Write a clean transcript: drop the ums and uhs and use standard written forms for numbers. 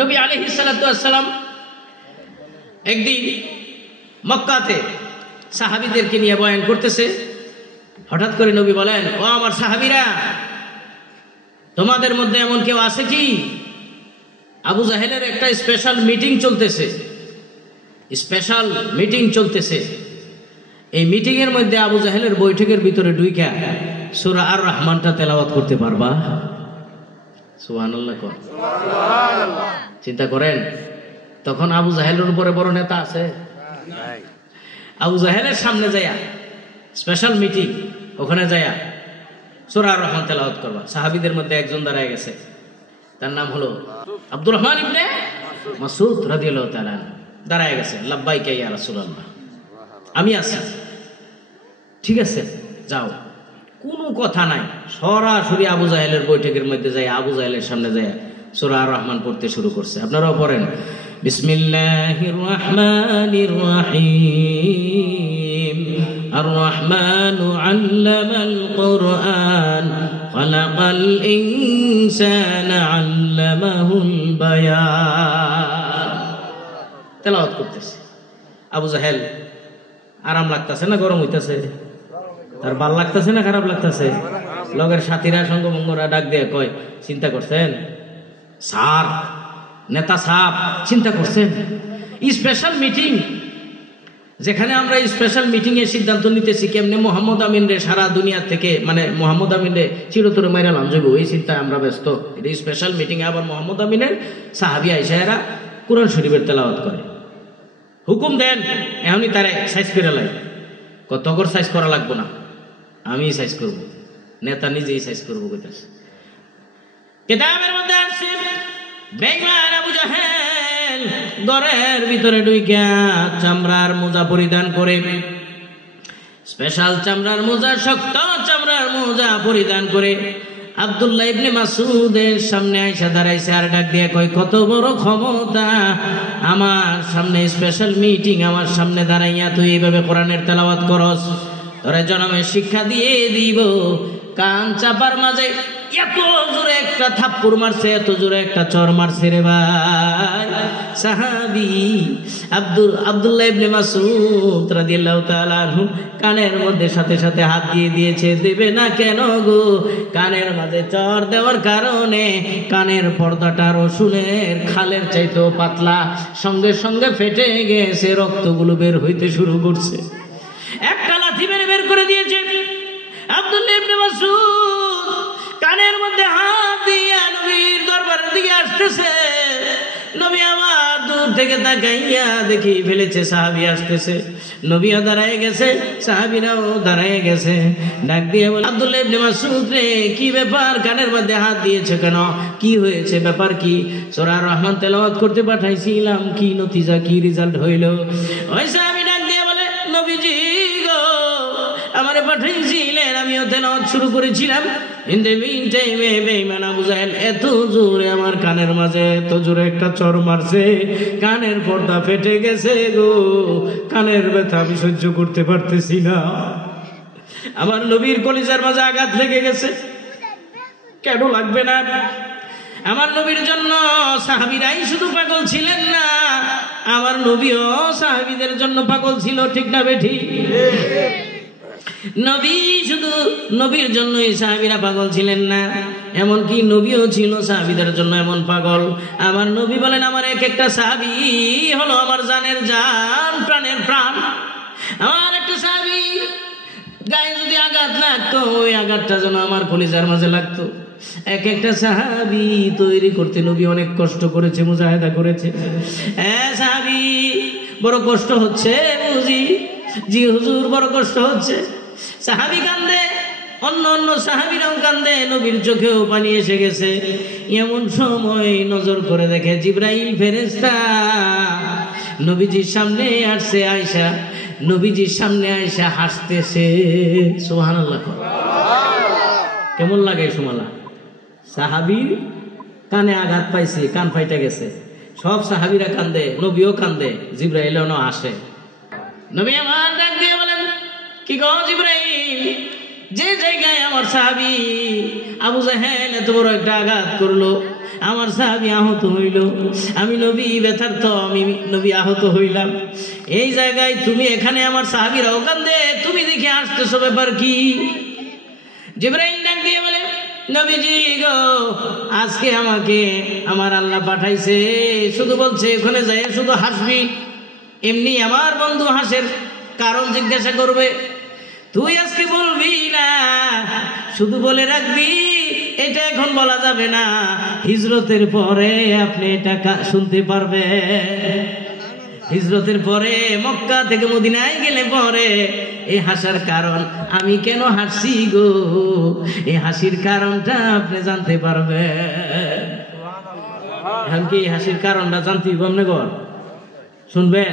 নবী আলাইহিস সালাতু ওয়াস সালাম একদিন মক্কাতে সাহাবীদেরকে নিয়ে বয়ান করতেছে। হঠাৎ করে নবী বলেন, ও আমার সাহাবীরা, তোমাদের মধ্যে এমন কেউ আছে কি আবু জাহেলের একটা স্পেশাল মিটিং চলতেছে, এই মিটিং এর মধ্যে আবু জাহেলের বৈঠকের ভিতরে ঢুইকা সূরা আর রহমানটা তেলাওয়াত করতে পারবা? সুবহানাল্লাহ। চিন্তা করেন, তখন আবু জাহেলের উপরে বড় নেতা আছে? আবু জাহেলের সামনে যায়া স্পেশাল মিটিং, ওখানে যায়া সূরা আর রহমান তেলাওয়াত করবা। সাহাবীদের মধ্যে একজন দাঁড়ায় গেছে, তার নাম হলো আব্দুর রহমান ইবনে মাসউদ রাদিয়াল্লাহু তাআলা। দাঁড়ায় গেছে, লাব্বাইকা ইয়া রাসূলুল্লাহ, আমি আছি, ঠিক আছে যাও। কোনো কথা নাই, সরাসরি আবু জাহেলের বৈঠকের মধ্যে যায়, আবু জাহেলের সামনে যায় সূরা আর রহমান পড়তে শুরু করছে। আপনারাও পড়েন, বিসমিল্লাহির রাহমানির রাহিম, আর রহমানু আল্লামাল কুরআন, খালাকাল ইনসানা আল্লামাহুল বায়ান। তেলাওয়াত করতেছে। আবু জাহেল আরাম লাগতেছে না গরম হইতাছে? তার ভাল লাগতেছে না খারাপ লাগতেছে? লগের সাথীরা সঙ্গভঙ্গরা ডাক দিয়ে কয়, চিন্তা করছেন স্যার, নেতা সাহেব, চিন্তা করছেন স্পেশাল মিটিং, যেখানে আমরা স্পেশাল মিটিং এর সিদ্ধান্ত নিতেছি কেমনে মোহাম্মদ আমিন রে সারা দুনিয়া থেকে, মানে মোহাম্মদ আমিন রে চিরতরে মাইরা লাম যাবো, এই চিন্তায় আমরা ব্যস্ত। এটা স্পেশাল মিটিং এ আবার মোহাম্মদ আমিনের সাহাবী আয়েশা এরা কুরআন শরীফের তেলাওয়াত করে। হুকুম দেন, এখনই তারে সাইজ করে লাই। কত করে সাইজ করা লাগবো না, আমি সাইজ করব, নেতা নিজেই সাইজ করবো কইতাছে। কিতাবের মধ্যে আছে বেঈমান আবু জাহেল ঘরের ভিতরে ঢুইকা চামড়ার মোজা পরিধান করে, স্পেশাল চামড়ার মোজা, শক্ত চামড়ার মোজা পরিধান করে আব্দুল্লাহ ইবনে মাসউদের সামনে আইসা দাঁড়াইছে, আর ডাক দিয়ে কয়, কত বড় ক্ষমতা, আমার সামনে স্পেশাল মিটিং, আমার সামনে দাঁড়াইয়া তুই এইভাবে কোরআনের তেলাওয়াত করস, তোরে জনমের শিক্ষা দিয়ে দিব। কান চাপার মাঝে এত জোরে একটা থাপ্পড় মারছে, এত জোরে একটা চর মারছে রে ভাই। সাহাবী আব্দুল্লাহ ইবনে মাসউদ রাদিয়াল্লাহু তাআলা আনহু কানের মধ্যে সাথে সাথে হাত দিয়ে দিয়েছে। দেবে না কেন গো? কানের মাঝে চর দেওয়ার কারণে কানের পর্দাটা রসুনের খালের চাইতেও পাতলা, সঙ্গে সঙ্গে ফেটে গেছে, রক্তগুলো বের হইতে শুরু করছে। একটা লাথি মেরে বের করে দিয়েছে। আব্দুল্লাহ ইবনে মাসউদ কানের মধ্যে হাত দিয়ে নবীর দরবারের দিকে আসতেছে। নবী আমার দূর থেকে তাকাইয়া দেখি ফেলেছে সাহাবী আসতেছে। নবীও দাঁড়ায় গেছে, সাহাবীরাও দাঁড়ায় গেছে। ডাক দিয়ে বলে, আব্দুল্লাহ ইবনে মাসউদ রে, কি ব্যাপার? কানের মধ্যে হাত দিয়েছে কেন? কি হয়েছে? ব্যাপার কি? সূরা আর রহমান তেলাওয়াত করতে পাঠাইছিলাম, কি নতিজা, কি রেজাল্ট হইল? ওই সাহাবী ডাক দিয়ে বলে, নবীজি গো, আমারে পাঠাইছিলেন, আমিও তেলাওয়াত শুরু করেছিলাম। ইন দ্য মিন টাইমে বেঈমান আবু জাহেল এত জোরে আমার কানের মাঝে এত জোরে একটা চর মারছে, কানের পর্দা ফেটে গেছে গো, কানের ব্যথা আমি সহ্য করতে পারতেছি না। আমার নবীর কলিজার মাঝে আঘাত লেগে গেছে। কেন লাগবে না? আমার নবীর জন্য সাহাবীরাই শুধু পাগল ছিলেন না, আমার নবীও সাহাবীদের জন্য পাগল ছিল, ঠিক না বেঠি? নবী শুধু নবীর জন্যই সাহাবীরা পাগল ছিলেন না, এমনকি নবীও ছিল সাহাবীদের জন্য এমন পাগল। আমার নবী বলেন, আমার এক একটা সাহাবী হলো আমার জানের জান, প্রাণের প্রাণ। আমার একটা সাহাবী গায়ে যদি আঘাত লাগতো, ওই আঘাতটা যেন আমার কলিজার মাঝে লাগতো। এক একটা সাহাবী তৈরি করতে নবী অনেক কষ্ট করেছে, মুজাহিদা করেছে। সাহাবী বড় কষ্ট হচ্ছে বুঝি? জি হুজুর, বড় কষ্ট হচ্ছে। সাহাবী কান্দে, অন্য অন্য সাহাবীরাও কান্দে, নবীর চোখেও পানি এসে গেছে। এমন সময় নজর করে দেখে জিবরাইল ফেরেশতা নবীজির সামনে আসছে। আয়েশা নবীজির সামনে আয়েশা হাসতেছে। সুবহানাল্লাহ। কেমন লাগে সুমালা? সাহাবীর কানে আঘাত পাইছে, কান ফাইটা গেছে, সব সাহাবীরা কান্দে, নবীও কান্দে, জিবরাইলও আসে। নবী আমার ডাক দিয়ে বলেন, কি গো জিবরাইল, যে জায়গায় আমার সাহাবী আবু জাহেল এত বড় একটা আঘাত করলো, আমার সাহাবী আহত হইল, আমি নবী ব্যথার্থ, আমি নবী আহত হইলাম। এই জায়গায় তুমি এখানে আমার সাহাবীরা কান্দে, তুমি দেখে আসতেছো, ব্যাপার কি? জিবরাইল ডাক দিয়ে বলে, নবীজি গো, আজকে আমাকে আমার আল্লাহ পাঠাইছে, শুধু বলছে ওখানে যাই শুধু হাসবি, এমনি আমার বন্ধু হাসের কারণ জিজ্ঞাসা করবে, তুই আজকে বলবি না, শুধু বলে রাখবি এটা এখন বলা যাবে না, হিজরতের পরে আপনি এটা শুনতে পারবেন। হিজরতের পরে মক্কা থেকে মদিনায় গেলে পরে এই হাসার কারণ, আমি কেন হাসি গো, এই হাসির কারণটা আপনি জানতে পারবেন। এখন কি হাসির কারণটা জানতে হবে? শুনবেন?